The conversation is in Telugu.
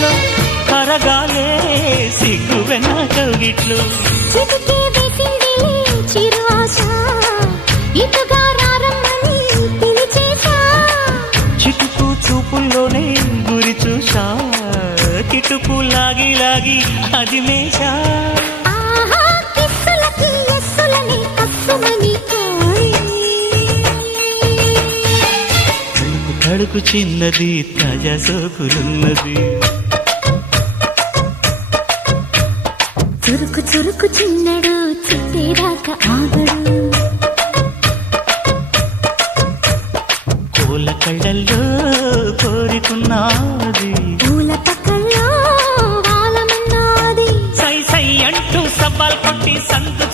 కౌగిట్లో కరగాలే సిగ్గు వెన్న కౌగిట్లో చిటికే వేసిందిలే చిరు ఆశ ఇటుగా రారమ్మని పిలిచేశా చిటుకు చూపుల్లోనే గురి చూసా కిటుకు లాగి లాగి అది మేషా ఆహా కిస్సులకి ఎస్సులని కస్సుమని తడుకు తడుకు చిన్నది తాజా సోకులున్నది చురుకు చురుకు చిన్నడు చుట్టేదాకా ఆగడు కోల కళ్ళల్లో కోరికున్నది పూల పక్కల్లో వాలమన్నాది సై సై అంటూ సవాల్ కొట్టి సందు